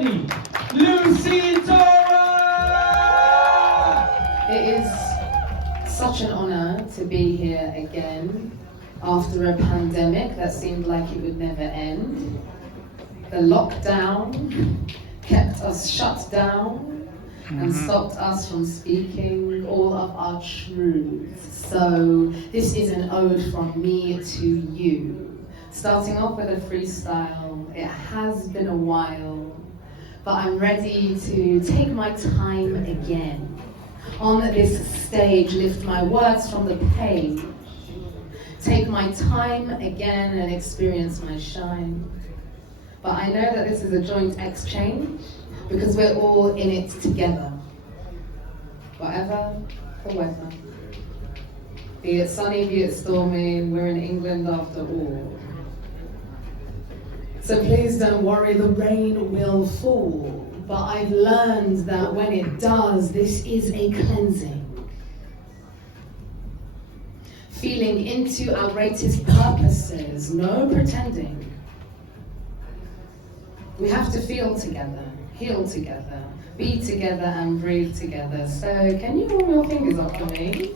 Sunny, Loussin, Torah! It is such an honor to be here again after a pandemic that seemed like it would never end. The lockdown kept us shut down and stopped us from speaking all of our truths. So this is an ode from me to you. Starting off with a freestyle. It has been a while, but I'm ready to take my time again. On this stage, lift my words from the page. Take my time again and experience my shine. But I know that this is a joint exchange because we're all in it together. Whatever the weather. Be it sunny, be it stormy, we're in England after all. So please don't worry, the rain will fall. But I've learned that when it does, this is a cleansing. Feeling into our greatest purposes, no pretending. We have to feel together, heal together, be together and breathe together. So can you warm your fingers up for me?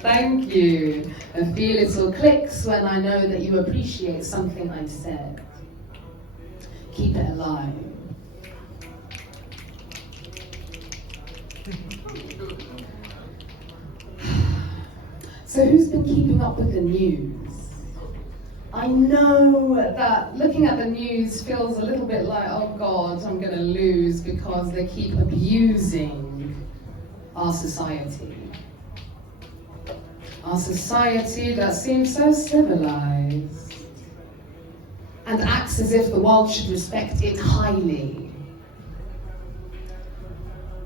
Thank you. A few little clicks when I know that you appreciate something I've said. Keep it alive. So who's been keeping up with the news? I know that looking at the news feels a little bit like, oh God, I'm going to lose because they keep abusing our society. Our society that seems so civilized and acts as if the world should respect it highly.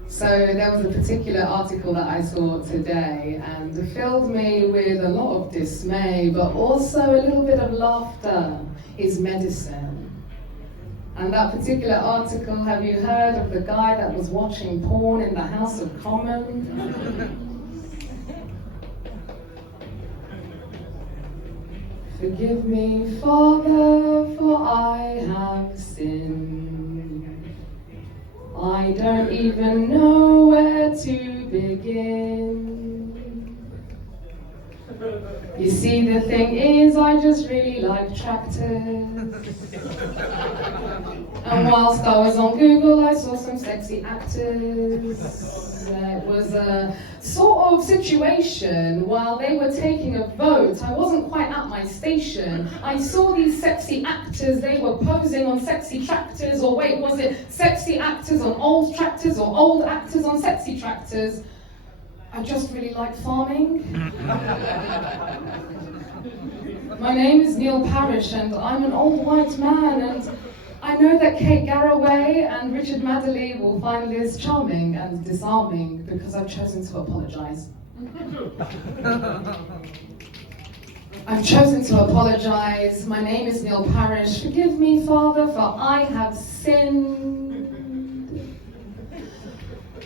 So there was a particular article that I saw today and it filled me with a lot of dismay, but also a little bit of laughter is medicine. And that particular article, have you heard of the guy that was watching porn in the House of Commons? Forgive me, Father, for I have sinned. I don't even know where to begin. You see, the thing is, I just really like tractors. And whilst I was on Google, I saw some sexy actors. It was a sort of situation while they were taking a vote. I wasn't quite at my station. I saw these sexy actors, they were posing on sexy tractors, or wait, was it sexy actors on old tractors or old actors on sexy tractors? I just really like farming. My name is Neil Parrish and I'm an old white man, and I know that Kate Garraway and Richard Madeley will find this charming and disarming because I've chosen to apologize. I've chosen to apologize. My name is Neil Parrish. Forgive me, Father, for I have sinned.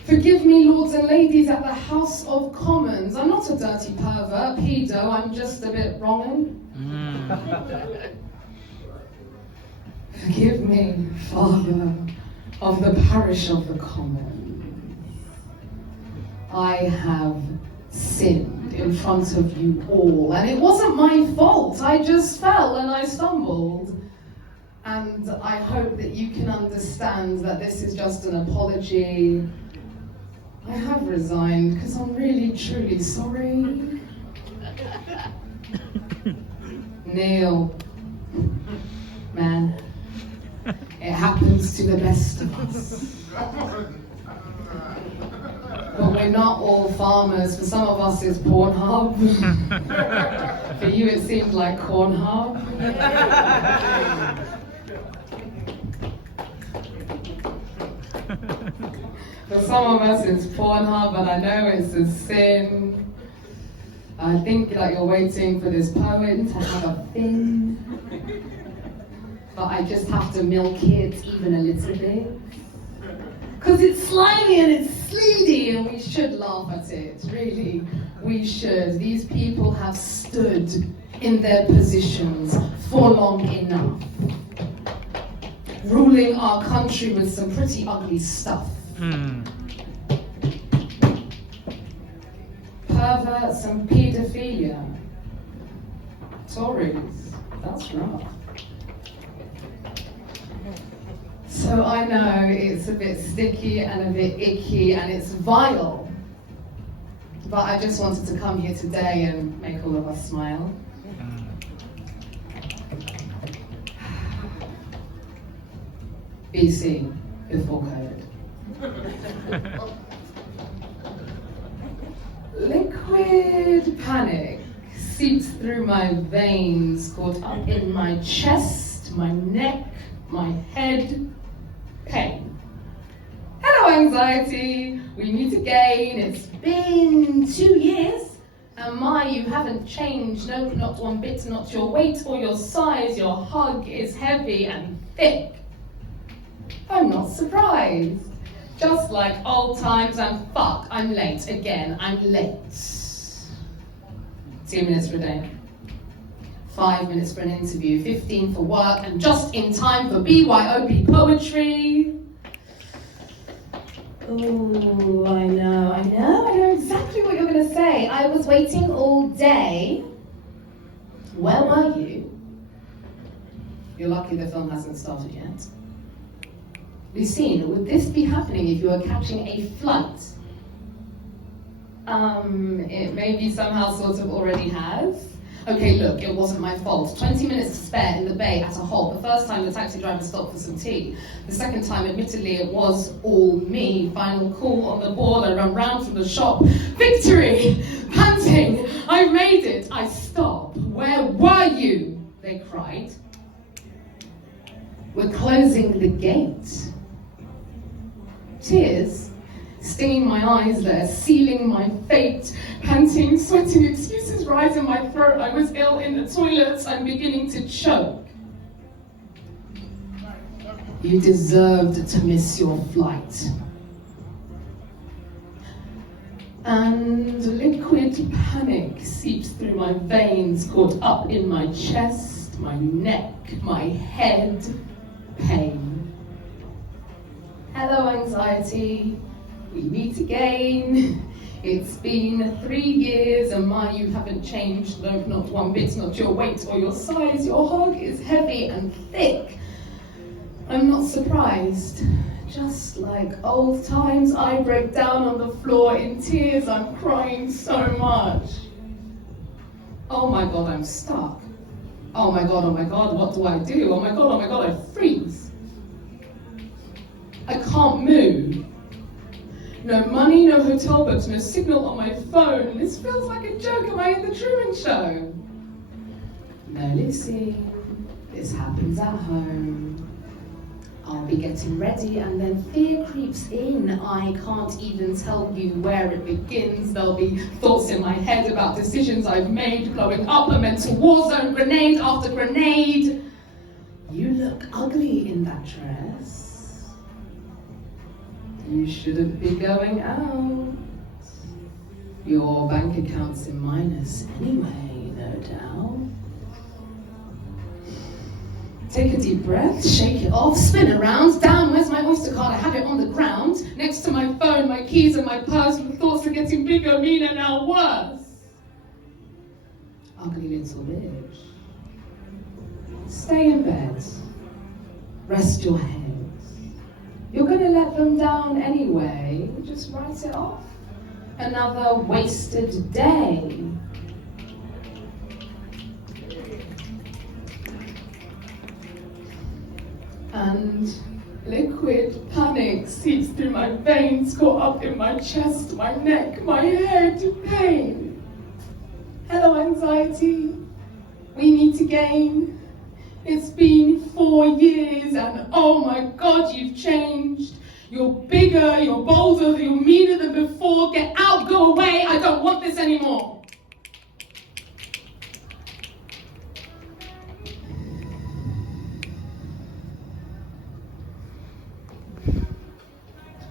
Forgive me, lords and ladies at the House of Commons. I'm not a dirty pervert, pedo, I'm just a bit wrongin'. Forgive me, Father, of the parish of the Commons. I have sinned in front of you all, and it wasn't my fault. I just fell and I stumbled. And I hope that you can understand that this is just an apology. I have resigned because I'm really, truly sorry. Neil, man, it happens to the best of us. But we're not all farmers. For some of us it's Pornhub. For you it seems like Cornhub. For some of us it's Pornhub, and I know it's a sin. I think that you're waiting for this poet to have a fin. But I just have to milk it even a little bit. Because it's slimy and it's sleazy and we should laugh at it, really. We should. These people have stood in their positions for long enough, ruling our country with some pretty ugly stuff. Perverts and paedophilia. Tories, that's rough. So I know it's a bit sticky and a bit icky and it's vile, but I just wanted to come here today and make all of us smile. BC, before COVID. Liquid panic seeps through my veins, caught up in my chest, my neck, my head, pain. Hello anxiety, we need to gain, it's been 2 years, and you haven't changed, no, not one bit, not your weight or your size, your hug is heavy and thick. I'm not surprised. Just like old times, and fuck, I'm late again, I'm late. 2 minutes for a day, 5 minutes for an interview, 15 for work, and just in time for BYOB poetry. Oh, I know exactly what you're gonna say. I was waiting all day. Where were you? You're lucky the film hasn't started yet. Loussin, would this be happening if you were catching a flight? It maybe somehow sort of already has. Okay, look, it wasn't my fault. 20 minutes to spare in the bay at a halt. The first time the taxi driver stopped for some tea. The second time, admittedly, it was all me. Final call on the board, I ran round from the shop. Victory! Panting! I made it! I stopped. Where were you? They cried. We're closing the gate. Tears stinging my eyes there, sealing my fate, panting, sweating, excuses rise in my throat. I was ill in the toilets, I'm beginning to choke. You deserved to miss your flight. And liquid panic seeps through my veins, caught up in my chest, my neck, my head, pain. Hello anxiety, we meet again. It's been 3 years and you haven't changed, no, not one bit, not your weight or your size. Your hug is heavy and thick. I'm not surprised. Just like old times, I break down on the floor in tears. I'm crying so much. Oh my God, I'm stuck. Oh my God, what do I do? Oh my God, I freeze. I can't move. No money, no hotel books, no signal on my phone. This feels like a joke. Am I in the Truman Show? No, Loussin, this happens at home. I'll be getting ready and then fear creeps in. I can't even tell you where it begins. There'll be thoughts in my head about decisions I've made, blowing up a mental war zone, grenade after grenade. You look ugly in that dress. You shouldn't be going out. Your bank account's in minus anyway, no doubt. Take a deep breath, shake it off, spin around. Damn, where's my Oyster card? I had it on the ground. Next to my phone, my keys and my purse. The thoughts are getting bigger, meaner, now worse. Ugly little bitch. Stay in bed. Rest your head. You're gonna let them down anyway. Just write it off. Another wasted day. And liquid panic seeps through my veins, caught up in my chest, my neck, my head, pain. Hello anxiety, we meet again. It's been 4 years and oh my God, you've changed. You're bigger, you're bolder, you're meaner than before. Get out, go away, I don't want this anymore.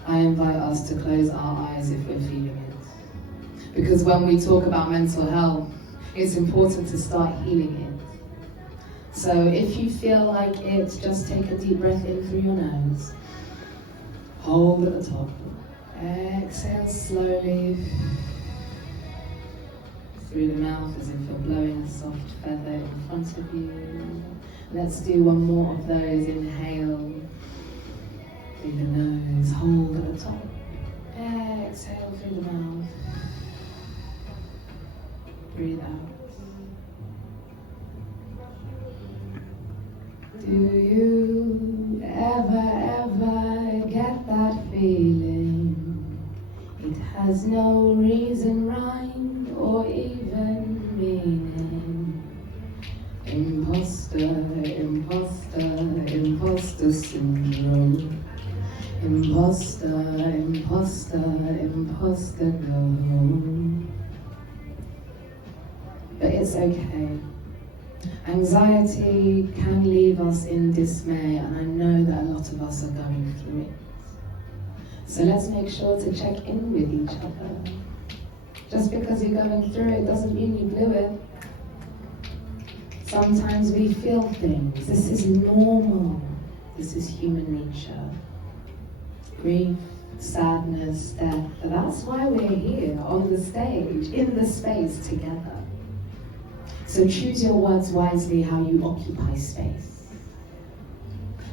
I invite us to close our eyes if we're feeling it. Because when we talk about mental health, it's important to start healing it. So if you feel like it, just take a deep breath in through your nose. Hold at the top. Exhale slowly through the mouth as if you're blowing a soft feather in front of you. Let's do one more of those. Inhale through the nose, hold at the top. Exhale through the mouth. Breathe out. Do you ever get that feeling? It has no reason, rhyme, or even meaning. Imposter, imposter, imposter syndrome. Imposter, imposter, imposter, go home. But it's okay. Anxiety can leave us in dismay, and I know that a lot of us are going through it. So let's make sure to check in with each other. Just because you're going through it doesn't mean you blew it. Sometimes we feel things. This is normal. This is human nature. Grief, sadness, death. That's why we're here on the stage, in the space together. So choose your words wisely how you occupy space.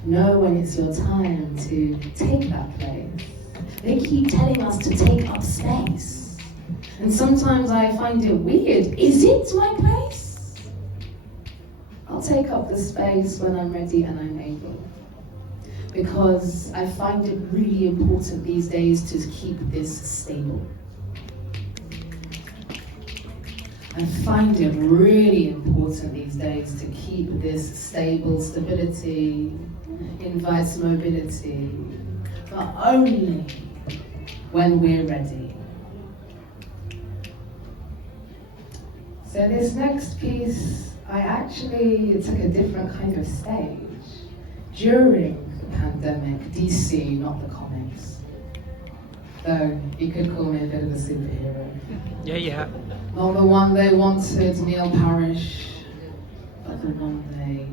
Know when it's your time to take that place. They keep telling us to take up space. And sometimes I find it weird. Is it my place? I'll take up the space when I'm ready and I'm able. Because I find it really important these days to keep this stable. I find it really important these days to keep this stable. Stability invites mobility, but only when we're ready. So this next piece, I actually took a different kind of stage during the pandemic, DC, not the comics. Though you could call me a bit of a superhero. Yeah. Not the one they wanted, Neil Parrish, but the one they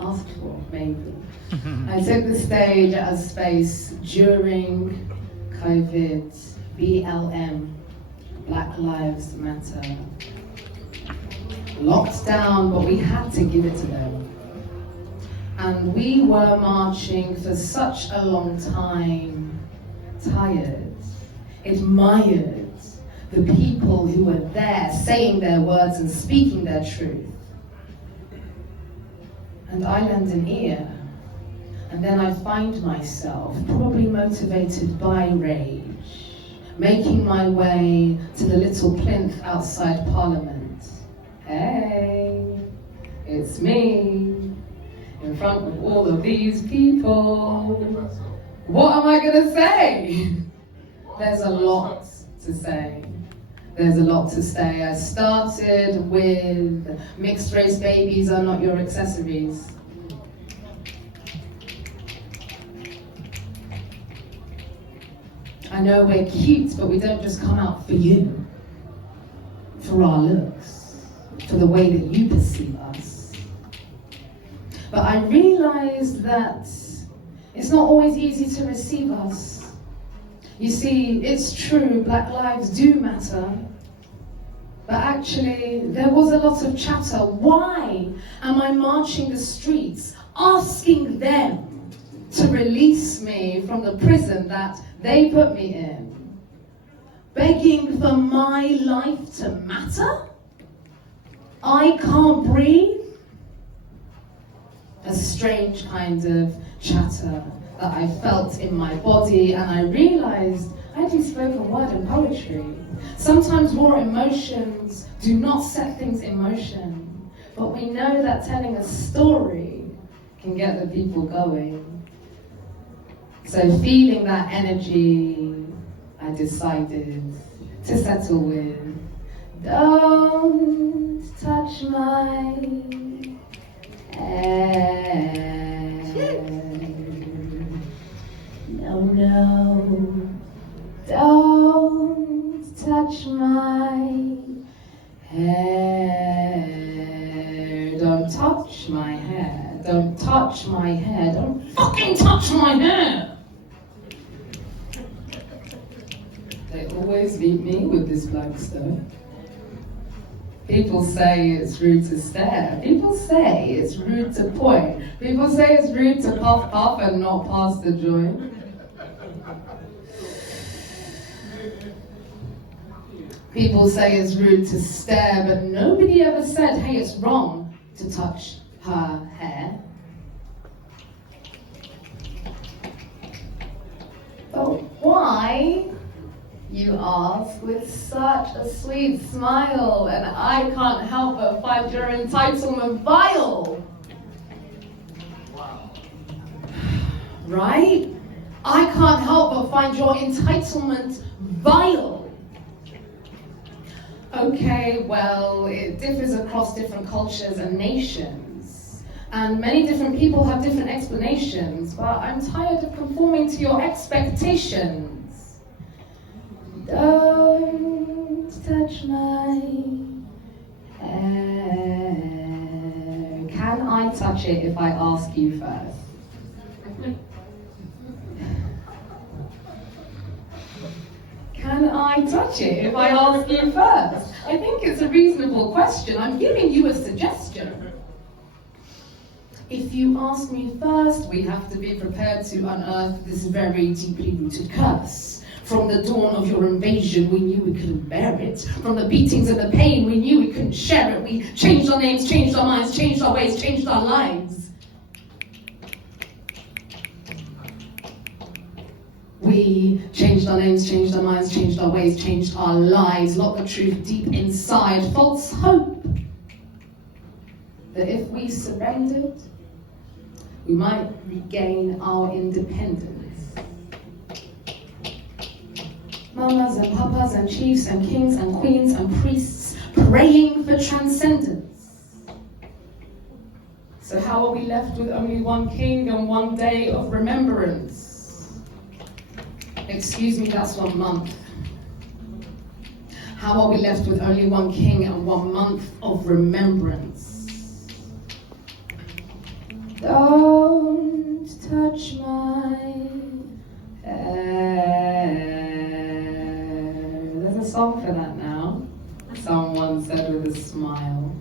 asked for, maybe. I took the stage as space during COVID, BLM, Black Lives Matter. Locked down, but we had to give it to them. And we were marching for such a long time, tired, admired the people who were there saying their words and speaking their truth. And I lend an ear, and then I find myself, probably motivated by rage, making my way to the little plinth outside Parliament. Hey, it's me, in front of all of these people. What am I gonna say? There's a lot to say. There's a lot to say. I started with mixed race babies are not your accessories. I know we're cute, but we don't just come out for you, for our looks, for the way that you perceive us. But I realized that it's not always easy to receive us. You see, it's true, Black lives do matter, but actually there was a lot of chatter. Why am I marching the streets, asking them to release me from the prison that they put me in? Begging for my life to matter? I can't breathe? A strange kind of chatter that I felt in my body, and I realized I do spoken word and poetry. Sometimes raw emotions do not set things in motion, but we know that telling a story can get the people going. So feeling that energy, I decided to settle with, don't touch my head. No, don't touch my head. Don't touch my hair. Don't touch my hair. Don't fucking touch my hair. They always leave me with this blank stare. People say it's rude to stare. People say it's rude to point. People say it's rude to puff puff and not pass the joint. People say it's rude to stare, but nobody ever said, hey, it's wrong to touch her hair. But why, you ask, with such a sweet smile, and I can't help but find your entitlement vile? Wow. Right? I can't help but find your entitlement vile. Okay, well, it differs across different cultures and nations. And many different people have different explanations, but I'm tired of conforming to your expectations. Don't touch my hair. Can I touch it if I ask you first? Can I touch it if I ask you first? I think it's a reasonable question. I'm giving you a suggestion. If you ask me first, we have to be prepared to unearth this very deeply rooted curse. From the dawn of your invasion, we knew we couldn't bear it. From the beatings and the pain, we knew we couldn't share it. We changed our names, changed our minds, changed our ways, changed our lives. We changed our names, changed our minds, changed our ways, changed our lives, locked the truth deep inside, false hope that if we surrendered, we might regain our independence. Mamas and papas and chiefs and kings and queens and priests praying for transcendence. So how are we left with only one king and one day of remembrance? Excuse me, that's 1 month. How are we left with only one king and 1 month of remembrance? Don't touch my hair. There's a song for that now. Someone said with a smile.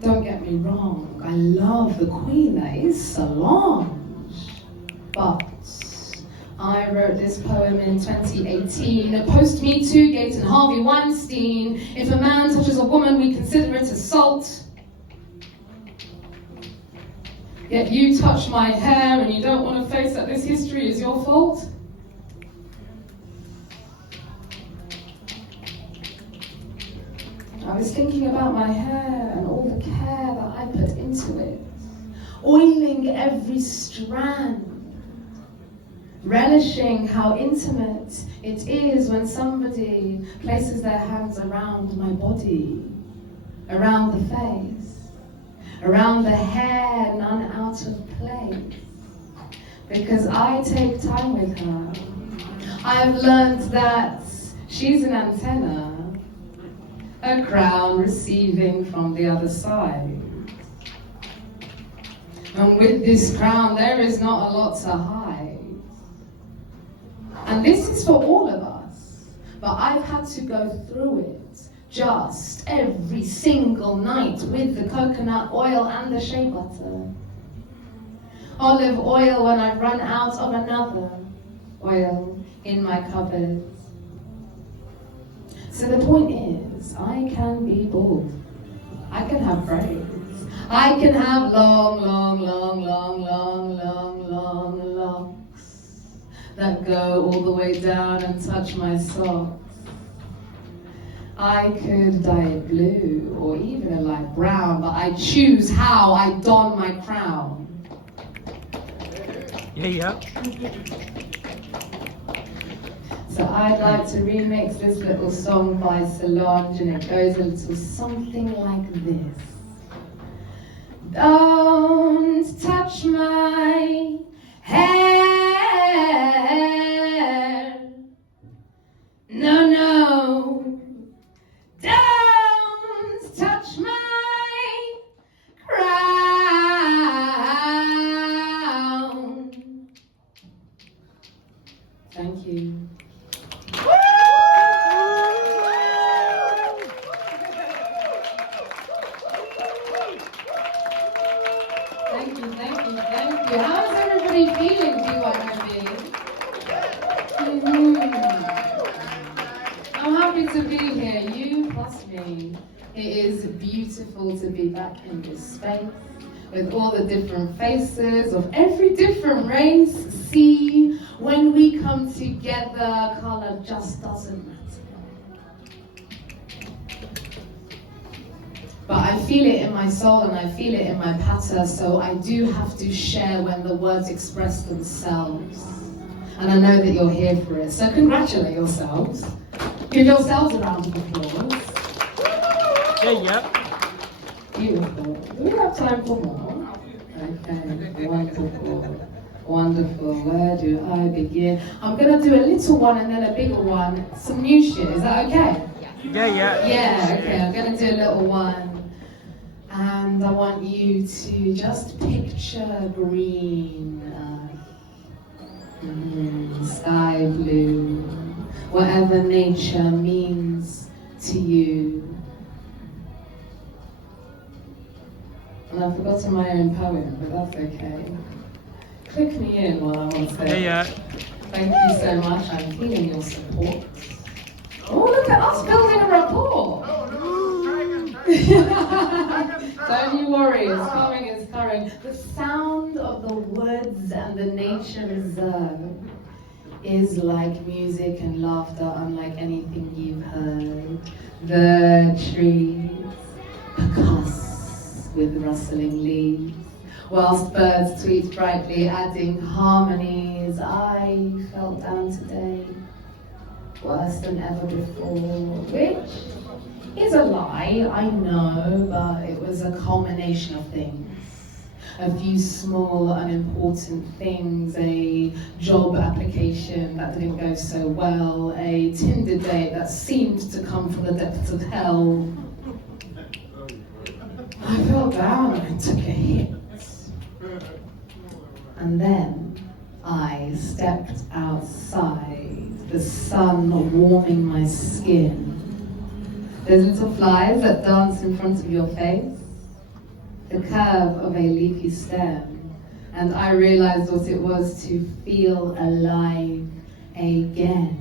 Don't get me wrong, I love the Queen, that is Solange. But I wrote this poem in 2018, post-Me Too, Gates and Harvey Weinstein. If a man touches a woman, we consider it assault. Yet you touch my hair and you don't want to face that this history is your fault? I was thinking about my hair and all the care that I put into it, oiling every strand, relishing how intimate it is when somebody places their hands around my body, around the face, around the hair, none out of place. Because I take time with her. I've learned that she's an antenna, a crown receiving from the other side. And with this crown, there is not a lot to hide. And this is for all of us, but I've had to go through it just every single night with the coconut oil and the shea butter. Olive oil when I've run out of another oil in my cupboard. So the point is, I can be bald. I can have braids. I can have long locks that go all the way down and touch my socks. I could dye it blue or even a light brown, but I choose how I don my crown. Yeah. So I'd like to remix this little song by Solange, and it goes a little something like this. Don't touch my hair. No. Don't touch my you. How is everybody feeling, BYOB? I'm happy to be here, you plus me. It is beautiful to be back in this space with all the different faces of every different race. See, when we come together, color just doesn't matter. But I feel it in my soul and I feel it in my patter, so I do have to share when the words express themselves. And I know that you're here for it, so congratulate yourselves. Give yourselves a round of applause. Yeah. Beautiful. Do we have time for more? Okay, wonderful. Wonderful. Where do I begin? I'm going to do a little one and then a bigger one. Some new shit, is that okay? Yeah. Yeah, okay, I'm going to do a little one. And I want you to just picture green, sky blue, whatever nature means to you. And I've forgotten my own poem, but that's okay. Click me in while I'm on stage. Yeah. Thank you so much. I'm feeling your support. Oh, look at us building a rapport. Don't you worry, it's coming, it's coming. The sound of the woods and the nature reserve is like music and laughter unlike anything you've heard. The trees percuss with rustling leaves, whilst birds tweet brightly, adding harmonies. I felt down today, worse than ever before, which is a lie, I know, but it was a culmination of things. A few small, unimportant things, a job application that didn't go so well, a Tinder date that seemed to come from the depths of hell. I fell down and I took a hit. And then I stepped outside, the sun warming my skin. There's little flies that dance in front of your face, the curve of a leafy stem, and I realized what it was to feel alive again.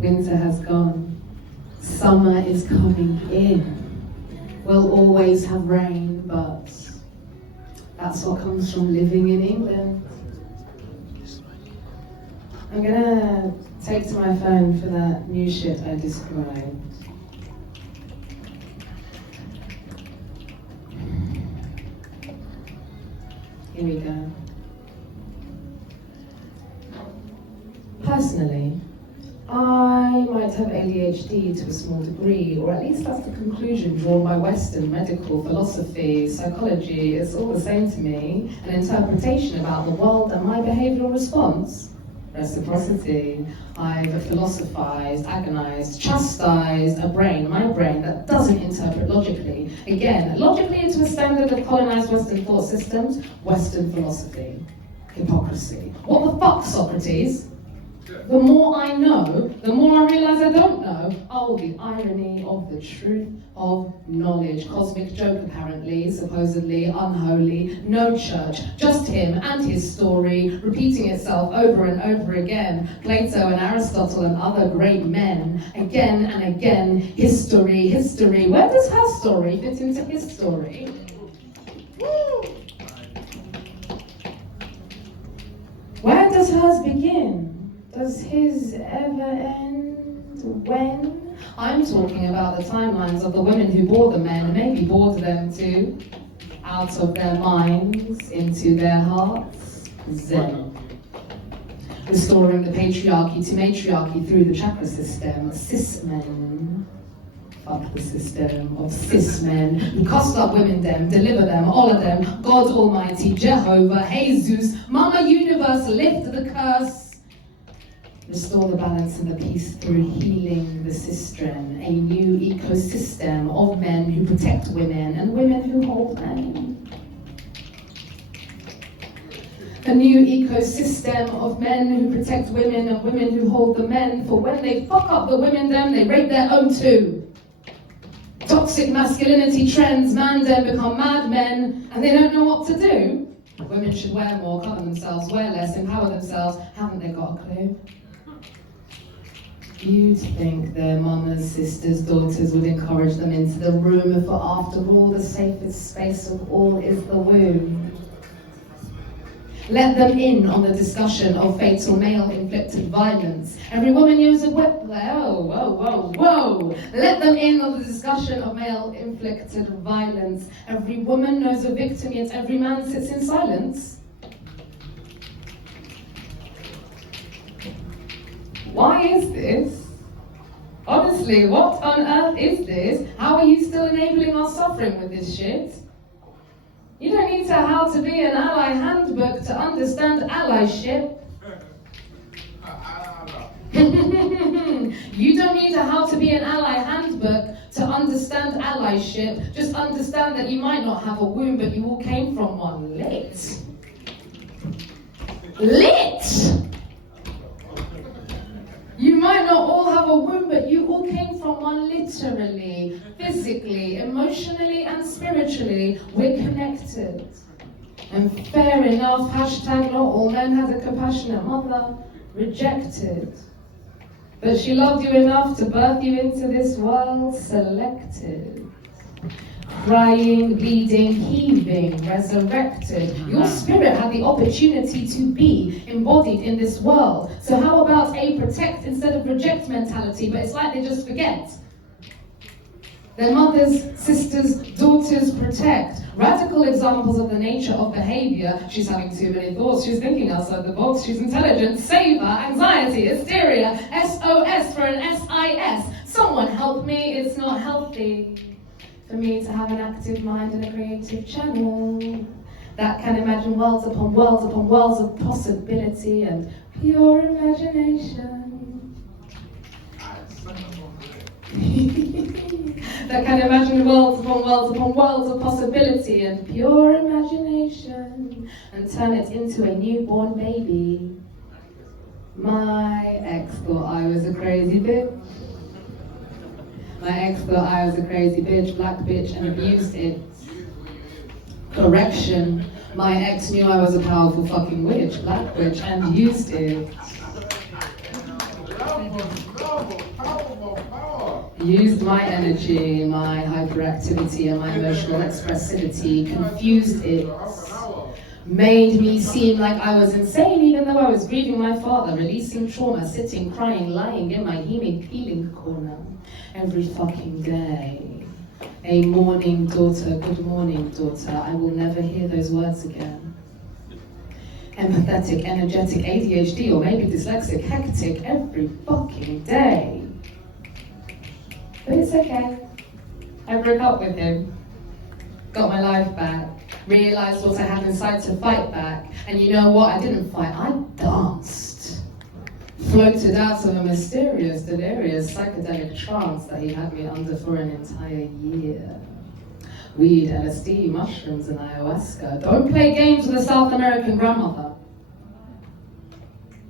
Winter has gone, summer is coming in. We'll always have rain, but that's what comes from living in England. I'm gonna take to my phone for that new shit I described. Here we go. Personally, I might have ADHD to a small degree, or at least that's the conclusion drawn by Western medical philosophy, psychology. It's all the same to me. An interpretation about the world and my behavioral response. Reciprocity. I've philosophized, agonized, chastised my brain that doesn't interpret logically. Again, logically to a standard of colonized Western thought systems, Western philosophy. Hypocrisy. What the fuck, Socrates? The more I know, the more I realize I don't know. Oh, the irony of the truth of knowledge. Cosmic joke, apparently, supposedly unholy. No church, just him and his story, repeating itself over and over again. Plato and Aristotle and other great men. Again and again, history, history. Where does her story fit into his story? Woo! Where does hers begin? Does his ever end? When? I'm talking about the timelines of the women who bore the men, and maybe bored them too, out of their minds, into their hearts. Zen. Restoring the patriarchy to matriarchy through the chakra system. Cis men. Fuck the system of cis men who cast up women them, deliver them, all of them, God Almighty, Jehovah, Jesus, Mama Universe, lift the curse. Restore the balance and the peace through healing the sistren, a new ecosystem of men who protect women and women who hold men. A new ecosystem of men who protect women and women who hold the men, for when they fuck up the women them, they rape their own too. Toxic masculinity trends, man then become madmen, and they don't know what to do. Women should wear more, cover themselves, wear less, empower themselves. Haven't they got a clue? You'd think their mamas, sisters, daughters would encourage them into the room, for after all, the safest space of all is the womb. Let them in on the discussion of fatal male-inflicted violence. Every woman knows a whip. Whoa. Let them in on the discussion of male-inflicted violence. Every woman knows a victim, yet every man sits in silence. Why is this? Honestly, what on earth is this? How are you still enabling our suffering with this shit? You don't need to how to be an ally handbook to understand allyship. You don't need a how to be an ally handbook to understand allyship. Just understand that you might not have a womb, but you all came from one. Lit. You might not all have a womb, but you all came from one literally, physically, emotionally, and spiritually. We're connected. And fair enough, hashtag not all men had a compassionate mother. Rejected. But she loved you enough to birth you into this world. Selected. Crying, bleeding, heaving, resurrected. Your spirit had the opportunity to be embodied in this world. So how about a protect instead of reject mentality? But it's like they just forget. Their mothers, sisters, daughters protect. Radical examples of the nature of behavior. She's having too many thoughts, she's thinking outside the box, she's intelligent, saver, anxiety, hysteria, SOS for an SIS. Someone help me, it's not healthy for me to have an active mind and a creative channel that can imagine worlds upon worlds upon worlds of possibility and pure imagination. That can imagine worlds upon worlds upon worlds of possibility and pure imagination and turn it into a newborn baby. My ex thought I was a crazy bitch. My ex thought I was a crazy bitch, black bitch, and abused it. Correction, my ex knew I was a powerful fucking witch, black witch, and used it. Used my energy, my hyperactivity, and my emotional expressivity, confused it. Made me seem like I was insane, even though I was grieving my father, releasing trauma, sitting, crying, lying in my healing corner every fucking day. A morning daughter, good morning daughter, I will never hear those words again. Empathetic, energetic, ADHD, or maybe dyslexic, hectic every fucking day. But it's okay. I broke up with him. Got my life back. Realized what I had inside to fight back. And you know what? I didn't fight, I danced. Floated out of a mysterious, delirious, psychedelic trance that he had me under for an entire year. Weed, LSD, mushrooms, and ayahuasca. Don't play games with a South American grandmother.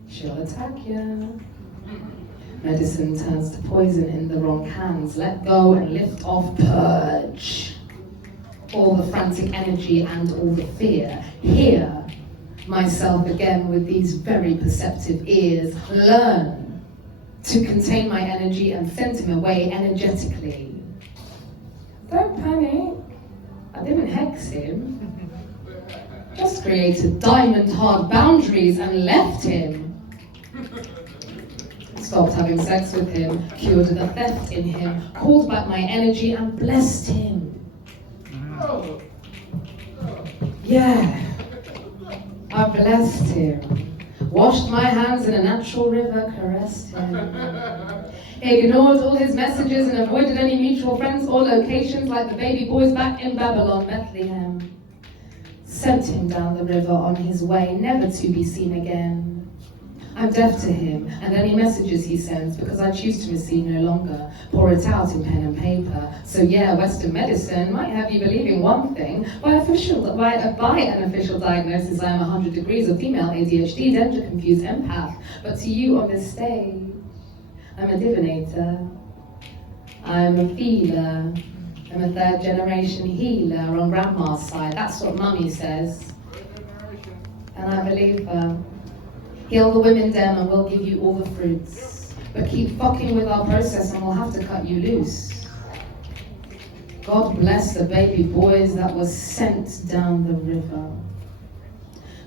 She'll attack you. Medicine turns to poison in the wrong hands. Let go and lift off, purge. All the frantic energy and all the fear. Hear myself again with these very perceptive ears. Learn to contain my energy and send him away energetically. Don't panic. I didn't hex him. Just created diamond-hard boundaries and left him. Stopped having sex with him, cured the theft in him, called back my energy and blessed him. Yeah, I blessed him. Washed my hands in a natural river, caressed him. Ignored all his messages and avoided any mutual friends or locations like the baby boys back in Babylon, Bethlehem. Sent him down the river on his way, never to be seen again. I'm deaf to him and any messages he sends because I choose to receive no longer. Pour it out in pen and paper. So yeah, Western medicine might have you believing one thing. By an official diagnosis, I am 100 degrees of female ADHD, gender confused empath. But to you on this stage, I'm a divinator. I'm a feeler. I'm a third generation healer on grandma's side. That's what mummy says. And I believe her. Heal the women dem and we'll give you all the fruits. But keep fucking with our process and we'll have to cut you loose. God bless the baby boys that were sent down the river.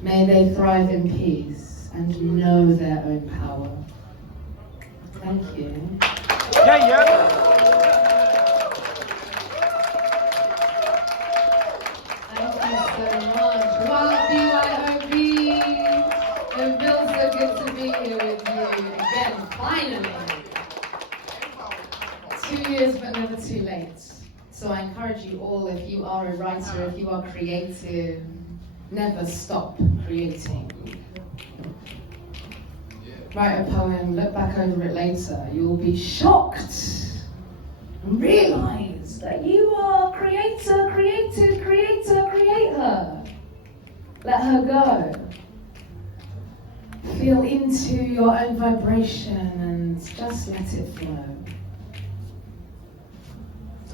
May they thrive in peace and know their own power. Thank you. Yeah, yeah. Thank you so much. Well, BYOB. It feels so good to be here with you again, finally. 2 years but never too late. So I encourage you all, if you are a writer, if you are creative, never stop creating. Write a poem, look back over it later, you'll be shocked and realize that you are creator, created, creator, creator. Let her go. Feel into your own vibration and just let it flow.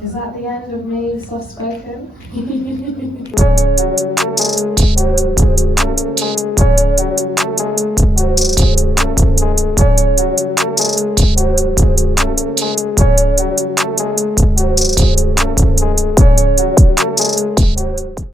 Is that the end of me, soft spoken?